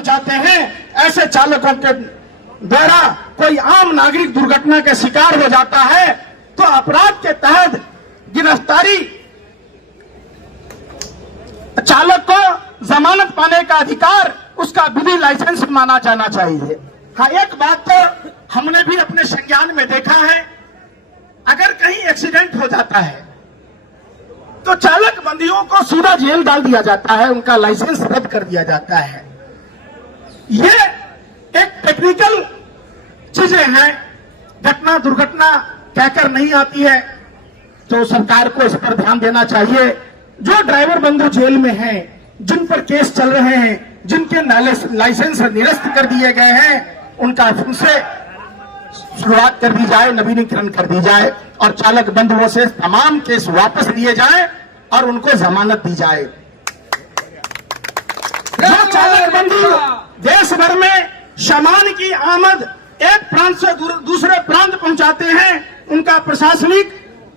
पहुंचाते हैं, ऐसे चालकों के द्वारा कोई आम नागरिक दुर्घटना के शिकार हो जाता है तो अपराध के तहत गिरफ्तारी चालक को जमानत पाने का अधिकार उसका विधि लाइसेंस माना जाना चाहिए। हाँ, एक बात तो हमने भी अपने संज्ञान में देखा है, अगर कहीं एक्सीडेंट हो जाता है तो चालक बंदियों को सीधा जेल डाल दिया जाता है, उनका लाइसेंस रद्द कर दिया जाता है। ये एक टेक्निकल चीजें हैं, घटना दुर्घटना कहकर नहीं आती है, तो सरकार को इस पर ध्यान देना चाहिए। जो ड्राइवर बंधु जेल में हैं, जिन पर केस चल रहे हैं, जिनके लाइसेंस निरस्त कर दिए गए हैं, उनका फिर से शुरुआत कर दी जाए, नवीनीकरण कर दी जाए और चालक बंधुओं से तमाम केस वापस लिए जाए और उनको जमानत दी जाए। जो चालक बंधु देश भर में सामान की आमद एक प्रांत से दूसरे प्रांत पहुंचाते हैं, उनका प्रशासनिक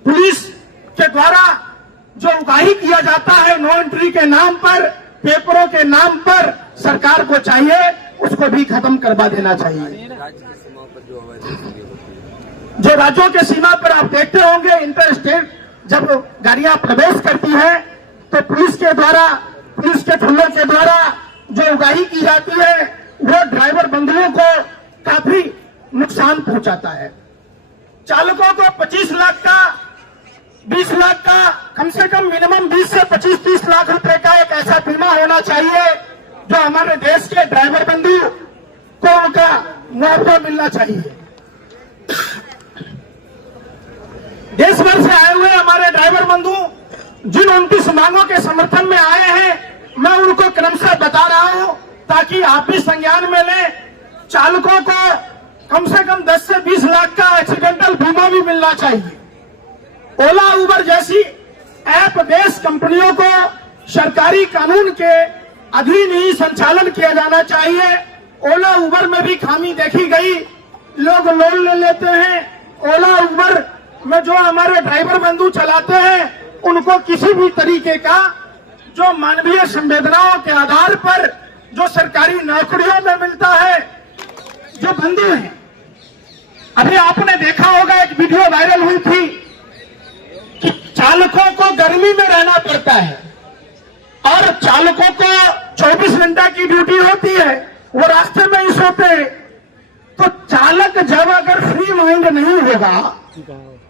पुलिस के द्वारा जो उगाही किया जाता है नो एंट्री के नाम पर, पेपरों के नाम पर, सरकार को चाहिए उसको भी खत्म करवा देना चाहिए। जो राज्यों के सीमा पर आप देखते होंगे, इंटर स्टेट जब गाड़ियां प्रवेश करती है तो पुलिस के द्वारा, पुलिस के थल्लों के द्वारा जो उगाही की जाती है वो ड्राइवर बंधुओं को काफी नुकसान पहुंचाता है। चालकों को 25 लाख का, 20 लाख का, कम से कम मिनिमम 20 से 25-30 लाख रुपए का एक ऐसा बीमा होना चाहिए जो हमारे देश के ड्राइवर बंधु को उनका मुआवजा मिलना चाहिए। देश भर से आए हुए हमारे ड्राइवर बंधु जिन 29 मांगों के समर्थन में आए हैं, मैं उनको क्रमशः बता रहा हूं ताकि आप भी संज्ञान में लें। चालकों को कम से कम 10 से 20 लाख का एक्सीडेंटल बीमा भी मिलना चाहिए। ओला उबर जैसी ऐप बेस्ड कंपनियों को सरकारी कानून के अधीन ही संचालन किया जाना चाहिए। ओला उबर में भी खामी देखी गई, लोग लोन ले लेते हैं। ओला उबर में जो हमारे ड्राइवर बंधु चलाते हैं उनको किसी भी तरीके का जो मानवीय संवेदनाओं के आधार पर जो सरकारी नौकरियों में मिलता है, जो बंधु हैं, अभी आपने देखा होगा एक वीडियो वायरल हुई थी कि चालकों को गर्मी में रहना पड़ता है और चालकों को 24 घंटा की ड्यूटी होती है, वो रास्ते में ही सोते हैं। तो चालक जब अगर फ्री माइंड नहीं होगा,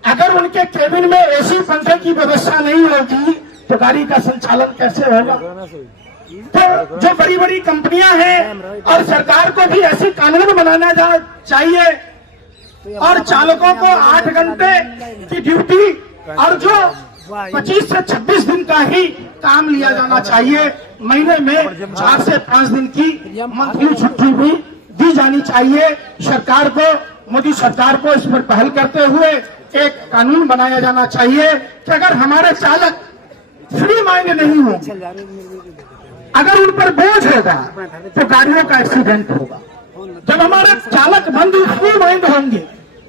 अगर उनके केबिन में एसी पंखे की व्यवस्था नहीं होगी तो गाड़ी का संचालन कैसे होगा? तो जो बड़ी बड़ी कंपनियां हैं और सरकार को भी ऐसे कानून बनाना चाहिए और चालकों को 8 घंटे की ड्यूटी और जो 25 से 26 दिन का ही काम लिया जाना चाहिए। महीने में 4 से 5 दिन की मंथली छुट्टी भी दी जानी चाहिए। सरकार को, मोदी सरकार को इस पर पहल करते हुए एक कानून बनाया जाना चाहिए कि अगर हमारे चालक फ्री माइंड नहीं होंगे, अगर उन पर बोझ होगा तो गाड़ियों का एक्सीडेंट होगा। जब हमारे चालक बंधु फ्री माइंड होंगे,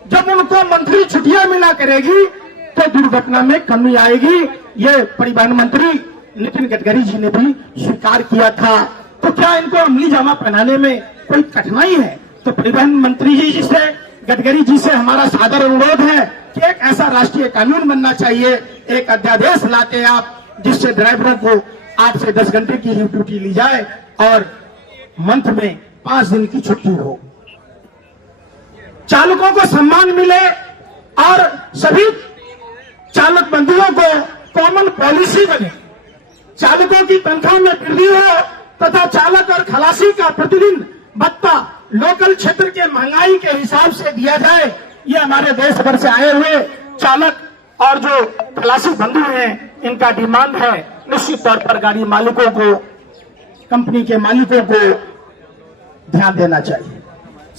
जब उनको मंथली छुट्टियां मिला करेगी तो दुर्घटना में कमी आएगी। ये परिवहन मंत्री नितिन गडकरी जी ने भी स्वीकार किया था। तो क्या इनको अमली जामा पहनाने में कोई कठिनाई है? तो परिवहन मंत्री जी से, गडकरी जी से हमारा सादर अनुरोध है कि एक ऐसा राष्ट्रीय कानून बनना चाहिए, एक अध्यादेश लाते आप जिससे ड्राइवरों को 8 से 10 घंटे की ड्यूटी ली जाए और मंथ में 5 दिन की छुट्टी हो, चालकों को सम्मान मिले और सभी चालक बंधुओं को कॉमन पॉलिसी बने, चालकों की तनख्वाह में वृद्धि हो तथा चालक और खलासी का प्रतिदिन भत्ता लोकल क्षेत्र के महंगाई के हिसाब से दिया जाए। ये हमारे देश भर से आए हुए चालक और जो खलासी बंधु हैं इनका डिमांड है। निश्चित तौर पर गाड़ी मालिकों को, कंपनी के मालिकों को ध्यान देना चाहिए।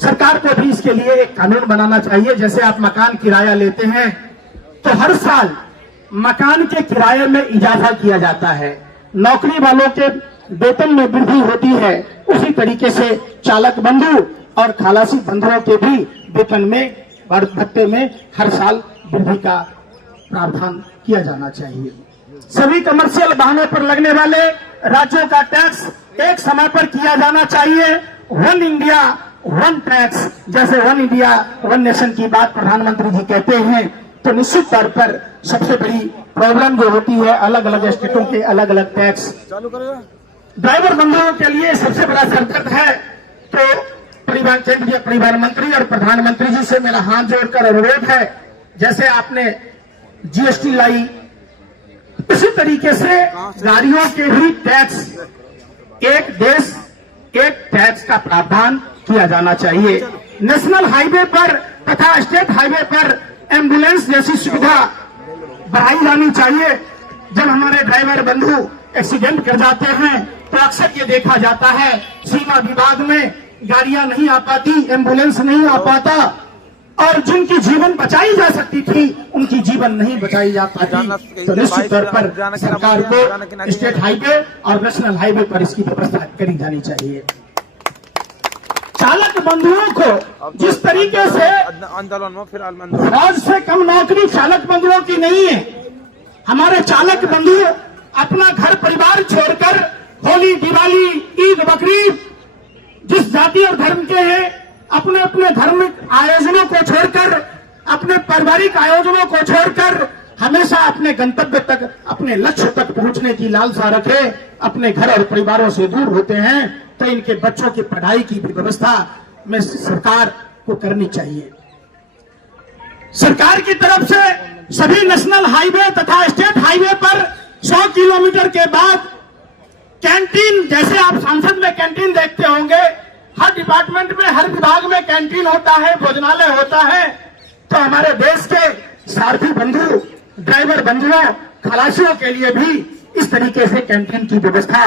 सरकार को भी इसके लिए एक कानून बनाना चाहिए। जैसे आप मकान किराया लेते हैं तो हर साल मकान के किराए में इजाफा किया जाता है, नौकरी वालों के वेतन में वृद्धि होती है, उसी तरीके से चालक बंधु और खलासी बंधुओं के भी वेतन में, भत्ते में हर साल वृद्धि का प्रावधान किया जाना चाहिए। सभी कमर्शियल वाहनों पर लगने वाले राज्यों का टैक्स एक समय पर किया जाना चाहिए। वन इंडिया वन टैक्स, जैसे वन इंडिया वन नेशन की बात प्रधानमंत्री जी कहते हैं, तो निश्चित तौर पर सबसे बड़ी प्रॉब्लम जो होती है अलग अलग स्टेटों के अलग अलग टैक्स। ड्राइवर बंधुओं के लिए सबसे बड़ा सरदर्द है। तो केंद्रीय परिवहन मंत्री और प्रधानमंत्री जी से मेरा हाथ जोड़कर अनुरोध है, जैसे आपने जीएसटी लाई, इसी तरीके से गाड़ियों के भी टैक्स, एक देश एक टैक्स का प्रावधान किया जाना चाहिए। नेशनल हाईवे पर तथा स्टेट हाईवे पर एम्बुलेंस जैसी सुविधा बढ़ाई जानी चाहिए। जब हमारे ड्राइवर बंधु एक्सीडेंट कर जाते हैं तो अक्सर ये देखा जाता है सीमा विभाग में गाड़ियां नहीं आ पाती, एम्बुलेंस नहीं आ पाता, और जिनकी जीवन बचाई जा सकती थी उनकी जीवन नहीं बचाई जा पाती। तो निश्चित तौर पर सरकार को स्टेट हाईवे और नेशनल हाईवे पर इसकी व्यवस्था करी जानी चाहिए। चालक बंधुओं को जिस तरीके से फौज से कम नौकरी चालक बंधुओं की नहीं है। हमारे चालक बंधु अपना घर परिवार छोड़कर होली, दिवाली, ईद, बकरीद, जिस जाति और धर्म के हैं, अपने अपने धार्मिक आयोजनों को छोड़कर, अपने पारिवारिक आयोजनों को छोड़कर हमेशा अपने गंतव्य तक, अपने लक्ष्य तक पहुंचने की लालसा रखे, अपने घर और परिवारों से दूर होते हैं। तो इनके बच्चों की पढ़ाई की भी व्यवस्था में सरकार को करनी चाहिए। सरकार की तरफ से सभी नेशनल हाईवे तथा स्टेट हाईवे पर 100 किलोमीटर के बाद कैंटीन, जैसे आप संसद में कैंटीन देखते होंगे, हर डिपार्टमेंट में, हर विभाग में कैंटीन होता है, भोजनालय होता है। तो हमारे देश के सारथी बंधु, ड्राइवर बंधुओं, खलासियों के लिए भी इस तरीके से कैंटीन की व्यवस्था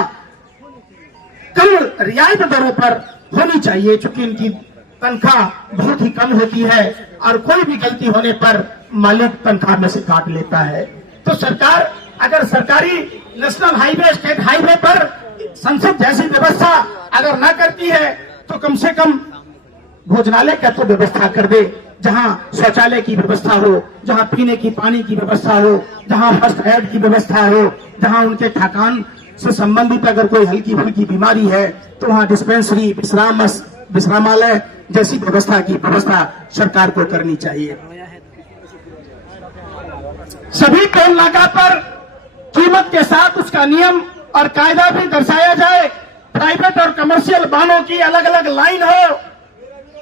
कम रियायत दरों पर होनी चाहिए, क्योंकि इनकी तनख्वाह बहुत ही कम होती है और कोई भी गलती होने पर मालिक तनख्वाह में से काट लेता है। तो सरकार अगर सरकारी नेशनल हाईवे, स्टेट हाईवे पर संसद जैसी व्यवस्था अगर न करती है तो कम से कम भोजनालय का तो व्यवस्था कर दे, जहां शौचालय की व्यवस्था हो, जहां पीने की पानी की व्यवस्था हो, जहां फर्स्ट एड की व्यवस्था हो, जहां उनके थकान से संबंधित अगर कोई हल्की फुल्की बीमारी है तो वहां डिस्पेंसरी, विश्रामालय जैसी व्यवस्था की व्यवस्था सरकार को करनी चाहिए। सभी टोल नाका पर कीमत के साथ उसका नियम और कायदा भी दर्शाया जाए। प्राइवेट और कमर्शियल वाहनों की अलग अलग लाइन हो,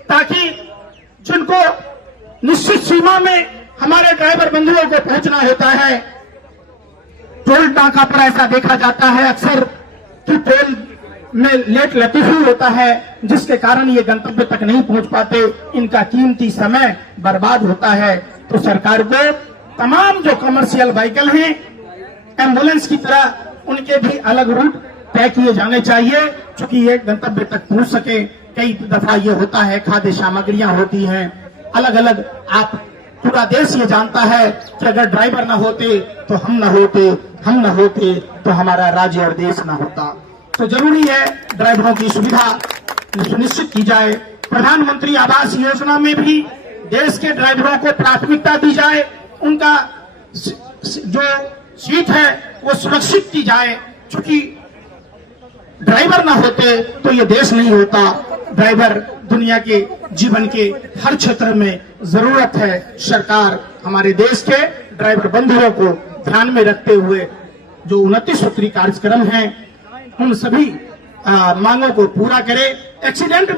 ताकि जिनको निश्चित सीमा में हमारे ड्राइवर बंधुओं को पहुंचना होता है। टोल नाका पर ऐसा देखा जाता है अक्सर कि टोल में लेट लतीफी होता है, जिसके कारण ये गंतव्य तक नहीं पहुंच पाते, इनका कीमती समय बर्बाद होता है। तो सरकार को तमाम जो कमर्शियल व्हीकल हैं, एम्बुलेंस की तरह, उनके भी अलग रूट तय किए जाने चाहिए, क्योंकि ये गंतव्य तक पहुंच सके। कई दफा ये होता है खाद्य सामग्रियां होती हैं अलग अलग, आप पूरा देश ये जानता है कि अगर ड्राइवर न होते तो हम न होते, हम न होते तो हमारा राज्य और देश न होता। तो जरूरी है ड्राइवरों की सुविधा सुनिश्चित की जाए। प्रधानमंत्री आवास योजना में भी देश के ड्राइवरों को प्राथमिकता दी जाए, उनका जो सीट है वो सुरक्षित की जाए, क्योंकि ड्राइवर ना होते तो ये देश नहीं होता। ड्राइवर दुनिया के जीवन के हर क्षेत्र में जरूरत है। सरकार हमारे देश के ड्राइवर बंधुओं को ध्यान में रखते हुए जो 29 सूत्री कार्यक्रम हैं उन सभी मांगों को पूरा करे। एक्सीडेंट